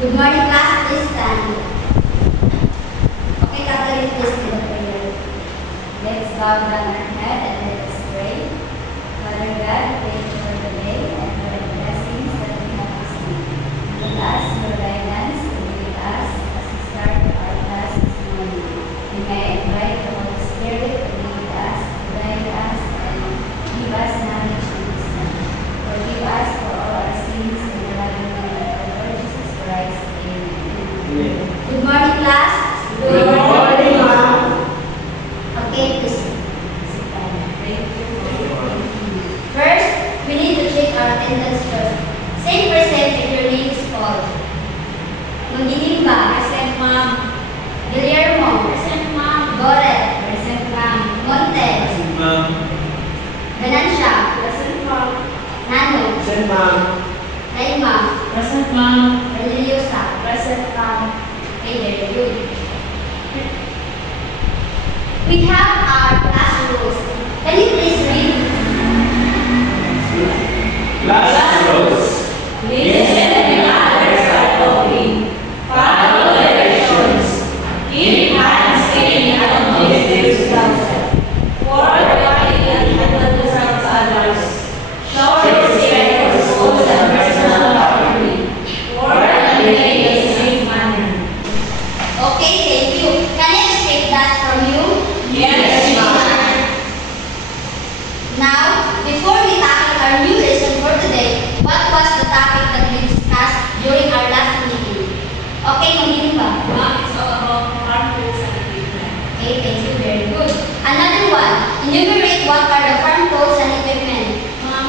Good morning, class. Please stand. Okay, Catherine, please do the prayer. Let's bow down our head and let us pray. Father God, thank you for the day and for the blessings that we have received. With us, your guidance will be with us as we start our class this morning. We may invite the Holy Spirit to be with us, to guide us, and give us knowledge and wisdom. Forgive us for all our sins in the loving name of the Lord Jesus Christ. Amen. Good morning, class. Good morning, ma'am. Okay, please sit down. First, we need to check our attendance first. Say present if your name is called. Mundinimba, present ma'am. Guillermo, present ma'am. Goret, present ma'am. Monte, Present, ma'am. Ganancia, present ma'am. Nano, Present, ma'am. Naima, Present, ma'am. Religiosa, present ma'am. Okay, very good. We have our class rules. Can you please read? Class rules. Listen and others are talking. Follow directions. Keep hands clean and objectives yourself. Work quietly and handle yourself to others. Show respect for schools and personal property. Work and behave in a safe manner. Okay, thank you. Can I expect that from you? Yes, ma'am. Now, before we tackle our new lesson for today, what was the topic that we discussed during our last meeting? Okay, magiging ba? Ma'am, it's all about farm tools and equipment. Okay, thank you. Very good. Another one. Enumerate what are the farm tools and equipment. Ma'am,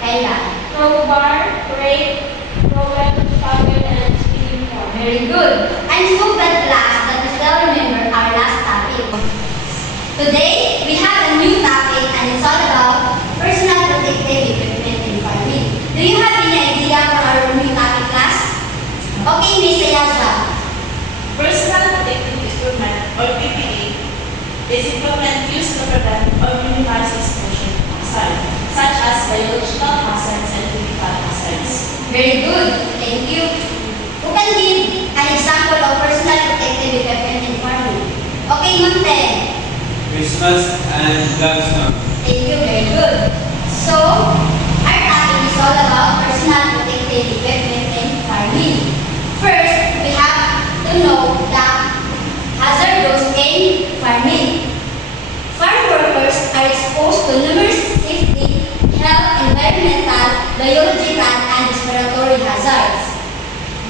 Kaya. crowbar, rake, trowel, shovel, and spinning fork. Very good. I'm so glad, class, that you still remember our last topic. Today, we have a new topic and it's all about personal protective equipment in farming. Do you have any idea for our new topic, class? Okay, Miss Ayaza. Personal protective equipment, or PPE, is equipment used to prevent or minimize exposure to hazards, such as biological hazards and chemical hazards. Very good. Thank you. Who can give an example of personal protective equipment in farming? Okay, Monte. Christmas and gloves, ma'am. Thank you. Very good. So, our topic is all about personal protective equipment in farming. First, we have to know the hazards in farming. Farm workers are exposed to numerous safety, health, environmental, biological, and respiratory hazards.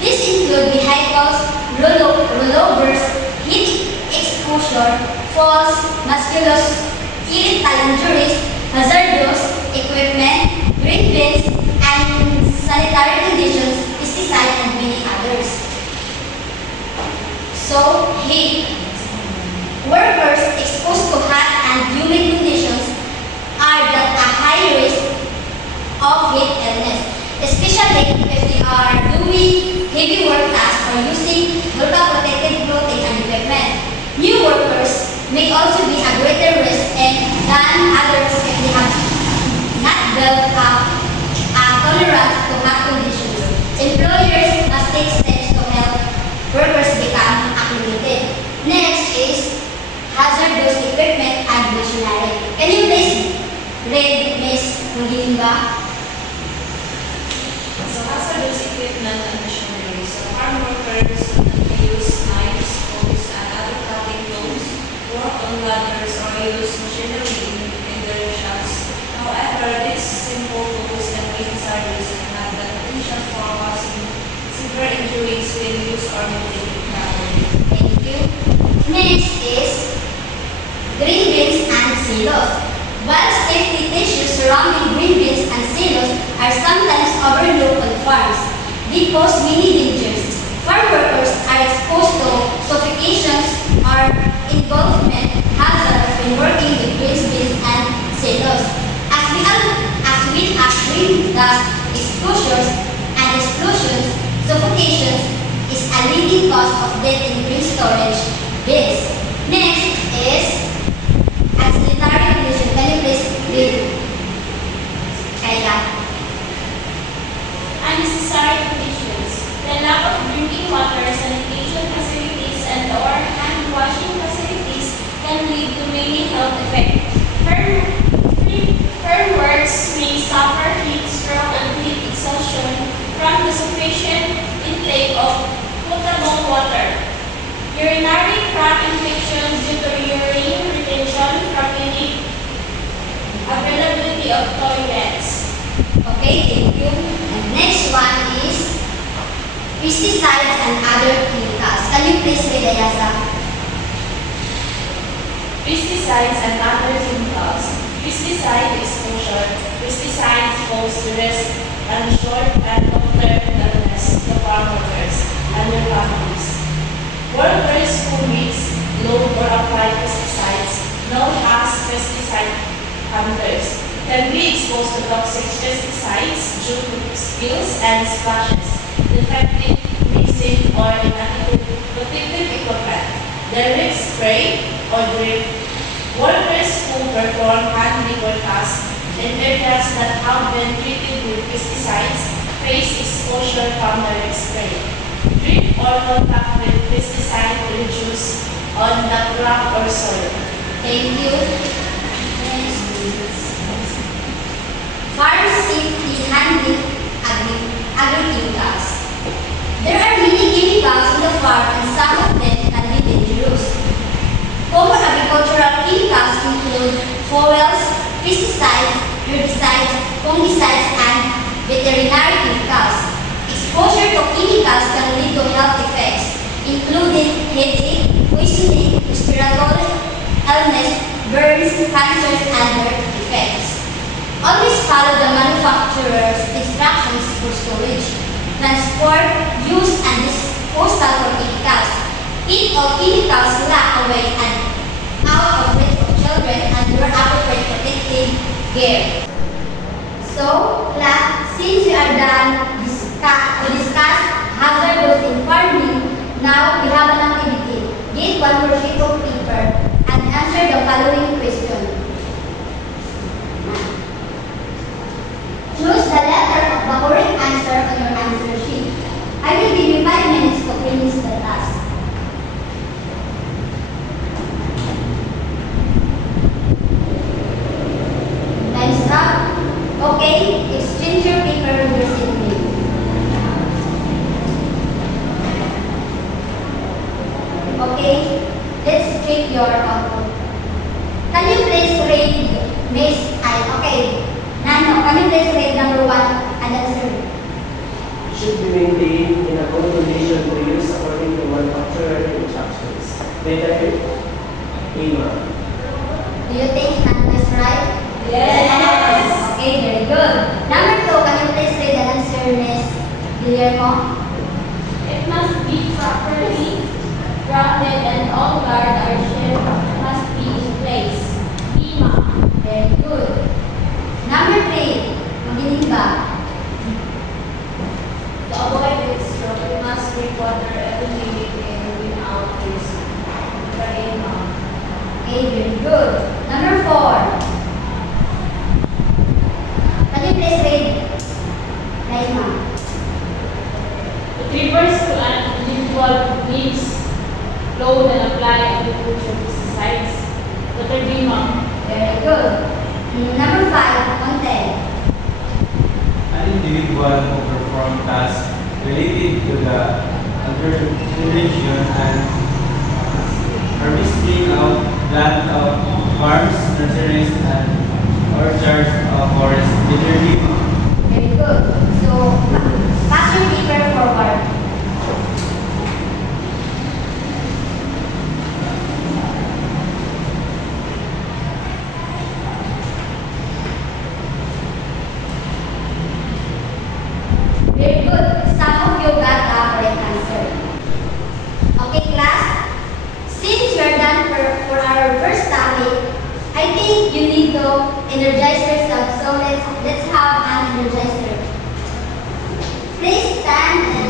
These include vehicles, rollovers, heat exposure, falls, musculoskeletal injuries, hazardous equipment, green bins, and sanitary conditions, pesticides, and many others. So, heat. Workers exposed to hot and humid conditions are at a high risk of heat illness, especially if they are doing heavy work tasks or using protected clothing and equipment. New workers may also be at greater risk than others if they have not built up a tolerance to hot conditions. Employers must take steps to help workers become acclimated. Next is hazardous equipment and machinery. Can you please read Ms. Mugilimba? So hazardous equipment and machinery. So farm workers may use knives, forks, and other cutting tools, work on ladders, or use machinery in their shops. However, these simple tools can be hazardous and have the potential for causing severe injuries when used or maintained properly. Thank you. Next is green bins and silos. While safety issues surrounding green bins and silos are sometimes overlooked on farms, they pose many dangers. Farm workers are exposed to suffocations or engulfment hazards when working with green bins and silos. As with green dust exposures and explosions, suffocations is a leading cause of death in green storage bins. Next is sanitary condition. Can you please read? Kaya. Unnecessary conditions. The lack of daily health effect. Firm works may suffer heat stroke and heat exhaustion from the sufficient intake of potable water. Urinary tract infection due to urine retention from unique availability of toilets. Okay, thank you. And next one is pesticides and other chemicals. Can you please read, Ayasa? Pesticides and other chemicals. Pesticide exposure. Pesticides pose risk and short and long-term illness to farm workers and their families. Workers who mix, load, or apply pesticides, known as pesticide handlers, can be exposed to toxic pesticides due to spills and splashes, defective mixing, or inadequate protective equipment, direct spray, or drip. Workers who perform hand labor tasks in areas that have been treated with pesticides face exposure from direct spray. Drip or contact with pesticide reduce on the ground or soil. Thank you. Next is farm safety handling agrochemicals. There are many chemicals in the farm and some of them can be dangerous. Common agricultural chemicals include fuels, pesticides, herbicides, fungicides, and veterinary chemicals. Exposure to chemicals can lead to health effects, including headache, poisoning, respiratory illness, burns, cancers, and birth defects. Always follow the manufacturer's instructions for storage, transport, use, and disposal of chemicals. Keep all chemicals locked away and out of reach of children and wear appropriate protective gear. So, class, since we are done to discuss hazards in farming, now we have an activity. Get one more sheet of paper and answer the following question. Choose the letter of the correct answer on your answer sheet. I will give you 5 minutes to finish the task. Time's up. Okay, exchange your paper with your seatmate. Okay, let's check your output. Can you please read Miss I? Okay, Nano, can you please read number 1 and answer? Should be maintained in a good condition to use according to manufacturer instructions. Letter A. Do you think Nano is right? Yes. Okay, very good. Number 2, can you please read the answer, Miss Guillermo? It must be properly grounded and all guard or shield must be in place. Lima. Very good. Number 3, makinig ba? To avoid heat stroke, we must drink water every minute and without risk. Lima. Okay, very good. Number 4. Can you please read? Naima. It refers to an individual who mix, load, and apply agricultural pesticides. Lima. Very good. Number 5, content. An individual who perform tasks related to the cultivation and harvesting of plant of farms, nurseries, and orchards of forests. Very good. So, pass your paper forward. Very good. Some of you got the correct answer. Okay, class. Since we're done for our first topic, I think you need to energize yourself. So let's have an energizer. Please stand and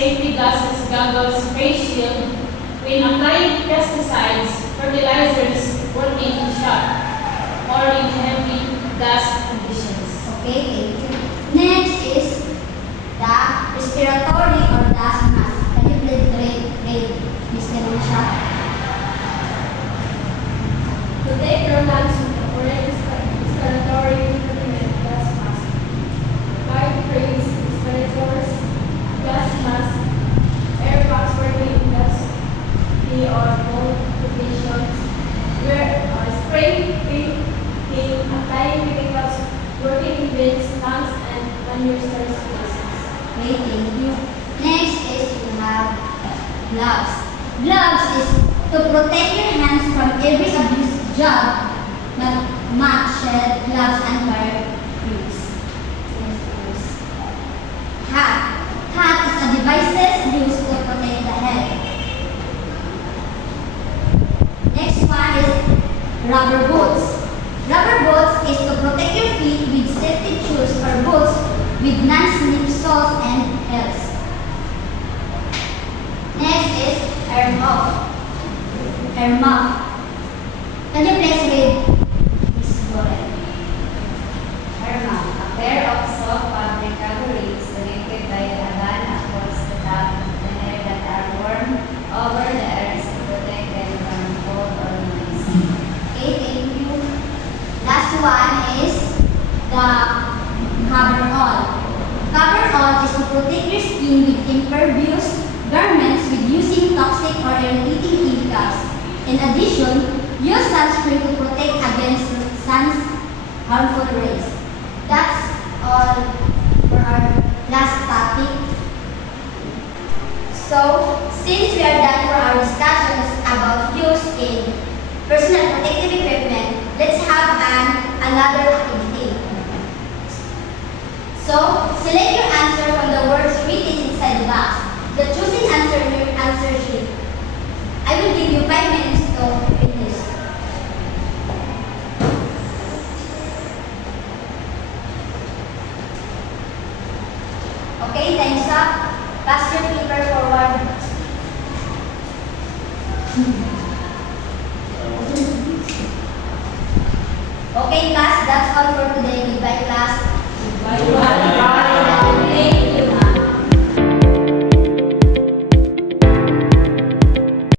safety glasses, goggles, face shield when applying pesticides, fertilizers, working in shop, or in heavy dust conditions. Okay, thank you. Next is the respiratory or dust mask. Can you please read Ms. Denisha? Protect your lungs with a correct respiratory equipment gas mask. Hard frames, respirators, gas mask, air packs working in dusty or cold conditions, spray painting, applying chemicals, working in vents, tanks, and unused spaces. Okay, thank you. Next is you have gloves. Gloves is to protect your hands from every abuse job, matched gloves and wire grips. Hat. Hat is a devices used to protect the head. Next one is rubber boots. Rubber boots is to protect your feet with safety shoes or boots with non-slip soles and heels. Next is air muff. Air muff. Can you please read this bullet? Herma, a pair of soft fabric coverings connected by a band across the top of the hair that are worn over the ears to protect them from cold or noise. Okay, thank you. Last one is the coverall. Coverall is to protect your skin with impervious garments with using toxic or irritating chemicals. In addition, use sunscreen to protect against sun's harmful rays. That's all for our last topic. So, since we are done for our discussions about use in personal protective equipment, let's have another activity. So, select your answer from the words written inside the box. The choosing answer in your answer sheet. I will give you 5 minutes to finish. Okay, time's up. Pass your paper forward. Okay, class, that's all for today. Goodbye, class. Bye.